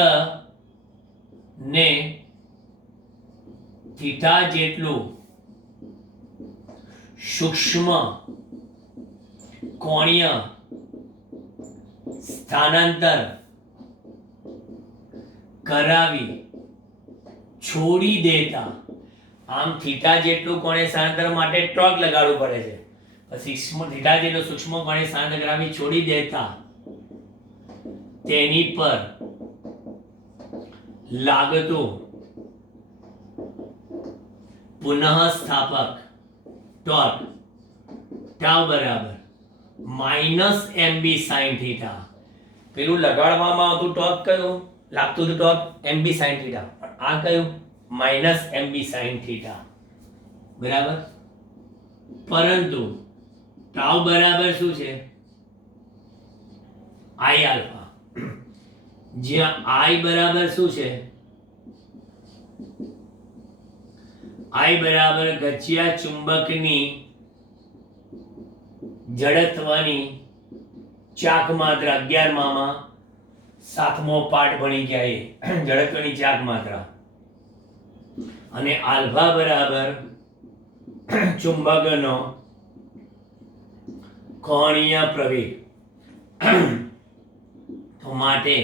ને થીટા જેટલું સૂક્ષ્મ કોણીય સ્થાનાંતર કરાવી છોડી દેતા, આમ થીટા જેટલું કોણે સ્થાનાંતર માટે ટોર્ક લગાડવું પડે છે. સૂક્ષ્મ થીટા જેટલું સૂક્ષ્મ કોણે સ્થાનાંતર કરાવી છોડી દેતા તેની પર લાગતું પુનઃસ્થાપક ટોર્ક ટાઉ બરાબર માઇનસ mb sin થીટા. પેલું લગાડવામાં આવતું ટોર્ક કયું લાગતું હતું? Torque mb sin theta. આ કયું? Minus mb sin theta. બરાબર. પરંતુ ટાઉ બરાબર શું છે? i alpha. જ્યાં i બરાબર શું છે? i બરાબર ગજિયા ચુંબકની જડત્વની ચાક માત્રા. 11માં 7મો પાઠ ભણી ગયા એ જડત્વની ચાક માત્રા. અને આલ્ફા બરાબર ચુંબકનો કોણીય પ્રવેગ. તો માટે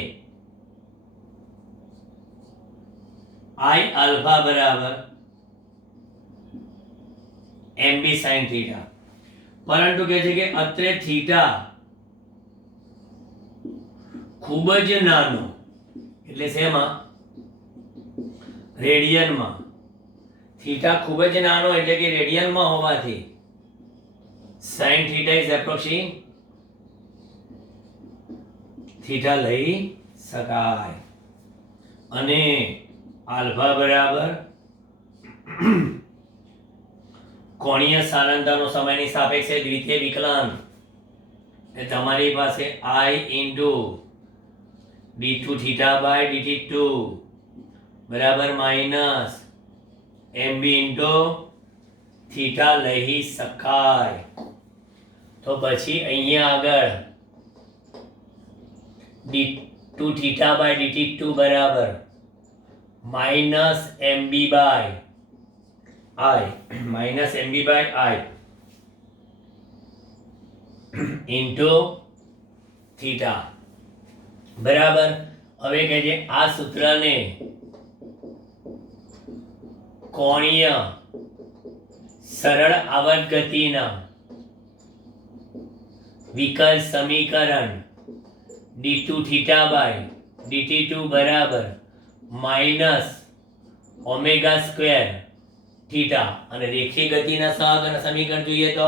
આઈ આલ્ફા બરાબર એમબી સાઇન થીટા, પરંતુ કહે છે કે અત્રે થીટા ખૂબ જ નાનો, એટલે શેમાં? રેડિયનમાં. થીટા ખૂબ જ નાનો એટલે કે રેડિયનમાં હોવાથી sine theta is approximate theta લઈ શકાય, અને આલ્ફા બરાબર કોણીય સ્થાનાંતરનો સમયની સાપેક્ષે દ્વિતીય વિકલન, એ તમારી પાસે I into d2 theta by dt2 બરાબર માઇનસ mb ઇન્ટુ થીટા લઈ શકાય. તો પછી અહીંયા આગળ d2 થીટા બાય dt2 બરાબર minus mb by I minus mb by I into theta બરાબર. હવે કહે છે આ સૂત્રને કોણીય સરળ આવર્ત ગતિના વિકલ સમીકરણ d2 થીટા બાય dt2 બરાબર માઇનસ ઓમેગા સ્ક્વેર થીટા, અને રેખીય ગતિના સહગુણક સમીકરણ જોઈએ તો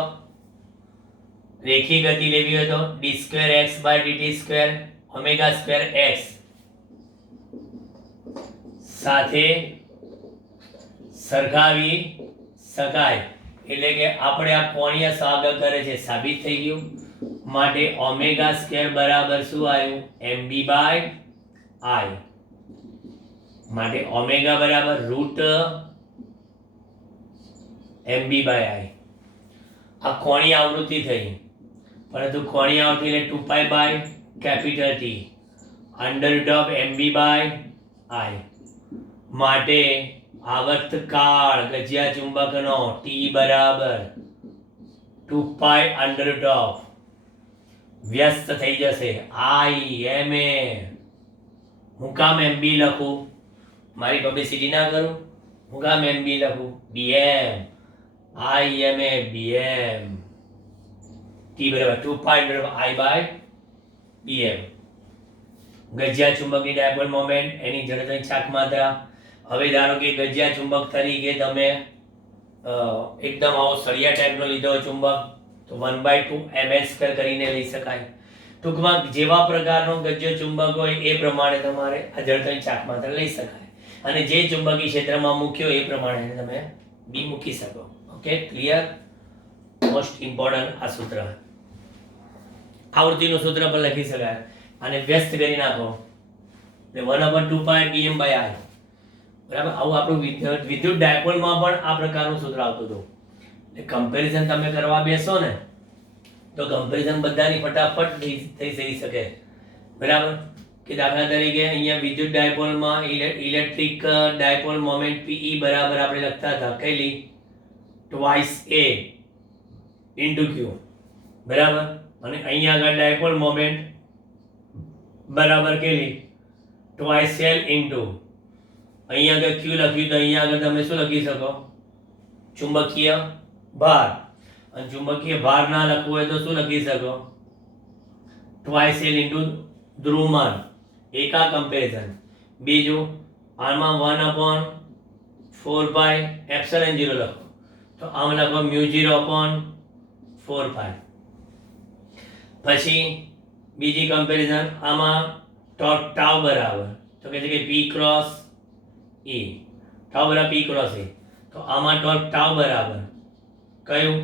રેખીય ગતિ લેવી હોય તો d square x by dt square omega square x સાથે સરખાવી શકાય. એટલે કે આપણે આ કોણીય સહગુણક કરે છે સાબિત થઈ ગયું, માટે ઓમેગા સ્ક્વેર બરાબર શું આવ્યું? mb બાય I, માટે ઓમેગા બરાબર રૂટ mb બાય I. આ કોણીય આવૃત્તિ થઈ, પરંતુ કોણીય આવૃત્તિ એટલે 2 pi by capital T under root of mb by I, માટે આવર્તકાળ ગજિયા ચુંબકનો T બરાબર 2 પાઈ અંડર રૂટ ઓફ વ્યસ્ત થઈ જશે I ma. હું કામ mb લખું? મારી પબ્લિસિટી ના કરું? હું કામ mb લખું? bm I ma bm T બરાબર 2 pi under I by bm. ગજિયા ચુંબકની ડાયપોલ મોમેન્ટ, એની જડતાની ચાક માત્રા. હવે ધારો કે ગજિયા ચુંબક તરીકે તમે એકદમ આવો સળિયા ટાઈપનો લીધો ચુંબક, તો 1/2 ml² કરીને લઈ શકાય. ટૂંકમાં જેવા પ્રકારનો ગજ્ય ચુંબક હોય એ પ્રમાણે તમારે આ જડતાની ચાક માત્રા લઈ શકાય, અને જે ચુંબકી ક્ષેત્રમાં મૂક્યો એ પ્રમાણે તમે બી મૂકી શકો. Okay, clear? મોસ્ટ ઇમ્પોર્ટન્ટ આ સૂત્ર, આવૃત્તિનું સૂત્ર પણ લખી શકાય, અને વ્યસ્ત કરી નાખો એટલે 1/2 પાઈ bm બાય I. બરાબર. આવું આપણું વિદ્યુત ડાયપોલમાં પણ આ પ્રકારનું સૂત્ર આવતું હતું. એટલે કમ્પેરિઝન તમે કરવા બેસો ને તો કમ્પેરિઝન બધાની ફટાફટ થઈ શકે. બરાબર. કે દાખલા તરીકે અહીંયા વિદ્યુત ડાયપોલમાં ઇલેક્ટ્રિક ડાયપોલ મોમેન્ટ PE બરાબર આપણે લખતા હતા કેટલી? Twice A into Q. બરાબર. અને અહીંયા આગળ ડાયપોલ મોમેન્ટ બરાબર કેટલી? ટ્વાઇસ L ઇન્ટુ અહીંયા આગળ Q લખ્યું તો અહીંયા આગળ તમે શું લખી શકો? ચુંબકીય ભાર. અને ચુંબકીય ભાર ના લખવું હોય તો શું લખી શકો? ટ્વાઇસ L ઇન્ટુ ધ્રુવમાન. એકા કમ્પેરિઝન. બીજું આમાં 1/4 પાઈ એપ્સિલોન 0 લખો, તો આમ લખો μ0/4 પાઈ. પછી બીજી કમ્પેરિઝન, આમાં ટાઉ બરાબર તો કહે છે કે P ક્રોસ E, ટાઉ બરાબર P ક્રોસ E, તો આમાં ટાઉ બરાબર કયું?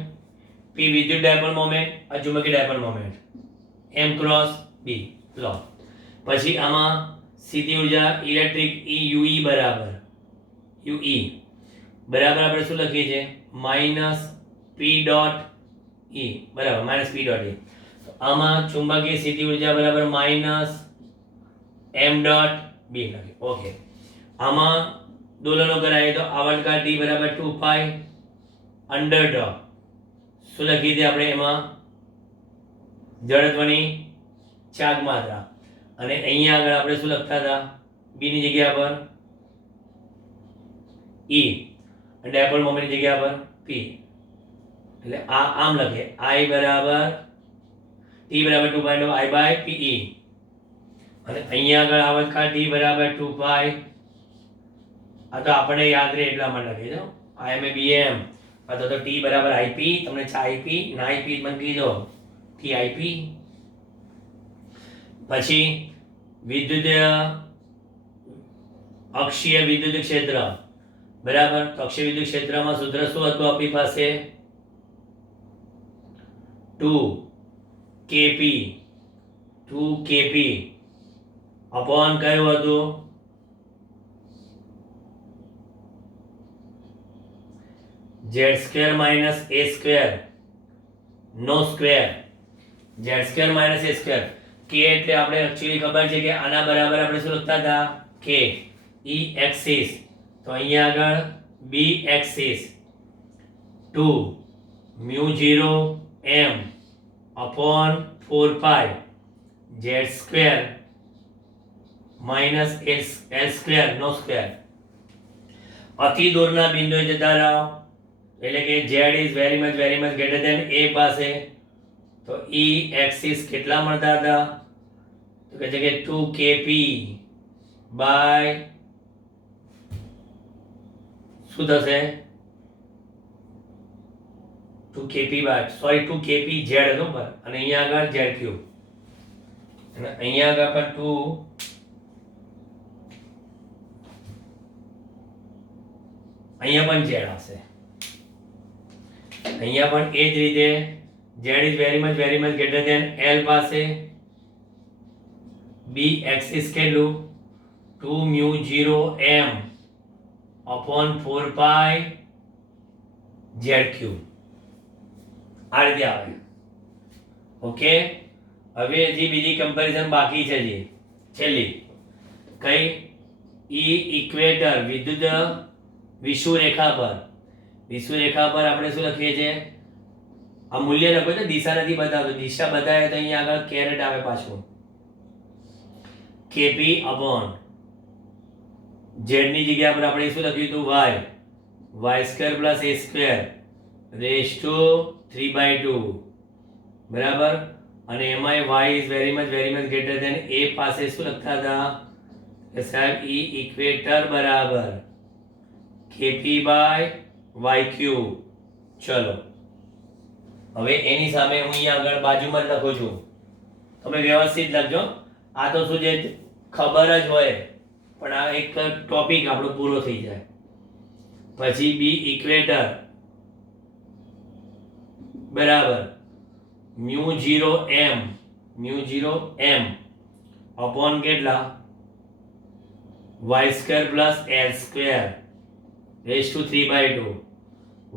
P વિદ્યુત ડાયપોલ મોમેન્ટ, ચુંબકીય dipole moment, m cross B લો. પછી આમાં સીધી ઉર્જા ઇલેક્ટ્રિક E UE બરાબર UE બરાબર આપણે શું લખીએ છીએ? માઇનસ P ડોટ E બરાબર માઇનસ P ડોટ E. તો આમાં ચુંબકીય સીધી ઉર્જા બરાબર માઇનસ m ડોટ B લખીએ. ઓકે. આમાં દોલનો કરાય તો આવર્તકાળ T બરાબર 2 પાઈ અંડર ડોટ શું લખી દે આપણે એમાં? જડત્વની ચાક માત્રા. અને અહીંયા આગળ આપણે શું લખતા હતા? B ની જગ્યા પર E અને ડાયપોલ મોમેન્ટની જગ્યા પર P. એટલે આ આમ લખે I બરાબર T બરાબર 2 I by PE અને અહીંયા આગળ આવતકાળ T બરાબર 2 પાઈ. આ તો આપણે યાદ રહે એટલા માટે લખી દો IM એ BM અથવા તો T બરાબર IP તમને IP ના IP મૂકી દો TIP. પછી વિદ્યુત અક્ષીય વિદ્યુત ક્ષેત્ર બરાબર. તો અક્ષીય વિદ્યુત ક્ષેત્રમાં સૂત્ર શું હતું આપણી પાસે 2 kp અપોન કયું હતું z² માઇનસ a² નો square z² minus a². k એટલે આપણે એક્ચ્યુઅલી ખબર છે કે આના બરાબર આપણે શું લખતા હતા k e એક્સિસ. તો અહીંયા આગળ b axis 2 μ0 m upon 4 pi z² minus l² નો સ્ક્વેર. અતિ દૂરના બિંદુએ જતા રહો એટલે કે z is very much greater than a પાસે. તો e એક્સિસ કેટલા મળતા હતા તો કહે છે કે 2 kp બાય શું થશે 2 kp બાય 2 kp z હતો પર અને અહીંયા આગળ z ક્યુબ અને અહીંયા આગળ પણ 2 અહીંયા પણ z હશે. અહીંયા પણ એ જ રીતે z is very much greater than l પાસે. b એક્સિસ કેટલું 2 μ0 m upon 4 pi z cube. આ રીતે આવે. ઓકે. હવે હજી બીજી કમ્પેરિઝન બાકી છે જે છેલ્લી કઈ e ઇક્વેટર વિદ્યુત વિષુવરેખા પર આપણે શું લખીએ છીએ આ મૂલ્ય લખો તો દિશા નથી બતાવતો. દિશા બતાવે તો અહીંયા આગળ કેરેટ આવે પાછું kp upon z ની જગ્યા પર આપણે શું લખ્યું હતું y² plus a² raised to 3/2 બરાબર. અને એમાં y is very much greater than a પાસે શું લખતા હતા કે સાહેબ e ઇક્વેટર બરાબર kp by y ક્યુબ. ચલો હવે એની સામે હું અહીંયા આગળ બાજુમાં જ લખું છું તમે વ્યવસ્થિત લખજો. આ તો શું છે ખબર જ હોય પણ આ એક ટોપિક આપણો પૂરો થઈ જાય. પછી b ઇક્વેટર બરાબર μ0 m અપોન કેટલા y² plus l² raised to 3/2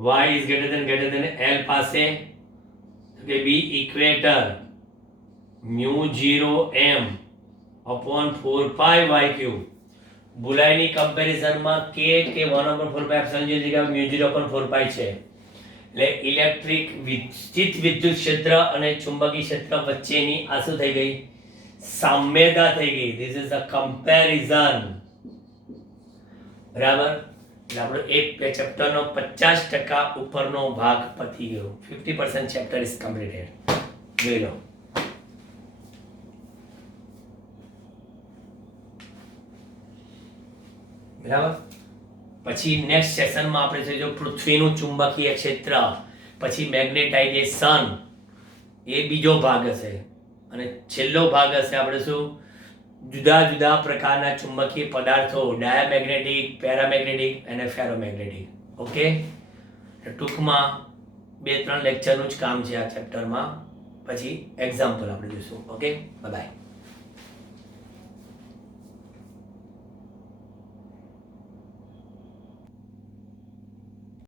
y is greater than l પાસે એટલે b equator μ0 m upon 4 pi y cube. ભૂલાઈની કમ્પેરિઝનમાં k કે 1/4 pi એપ્સિલોન જે જગ્યાએ μ0 upon 4 pi છે. એટલે ઇલેક્ટ્રિક સ્થિત વિદ્યુત ક્ષેત્ર અને ચુંબકીય ક્ષેત્ર વચ્ચેની આ શું થઈ ગઈ સામ્યતા થઈ ગઈ. ધીસ ઇઝ અ કમ્પેરિઝન બરાબર. એટલે આપણો એક ચેપ્ટરનો 50% ઉપરનો ભાગ પતી ગયો. 50% ચેપ્ટર ઇઝ કમ્પ્લીટેડ. જોઈ લો. બરાબર. પછી નેક્સ્ટ સેશનમાં આપણે જોઈશું પૃથ્વીનું ચુંબકીય ક્ષેત્ર પછી મેગ્નેટાઇઝેશન એ બીજો ભાગ હશે અને છેલ્લો ભાગ હશે આપણે શું જુદા જુદા પ્રકારના ચુંબકીય પદાર્થો ડાયામેગ્નેટિક પેરામેગ્નેટિક અને ફેરોમેગ્નેટિક. ઓકે. ટૂંકમાં 2-3 લેક્ચરનું જ કામ છે આ ચેપ્ટરમાં. પછી એક્ઝામ્પલ આપણે જોઈશું. ઓકે. બાય.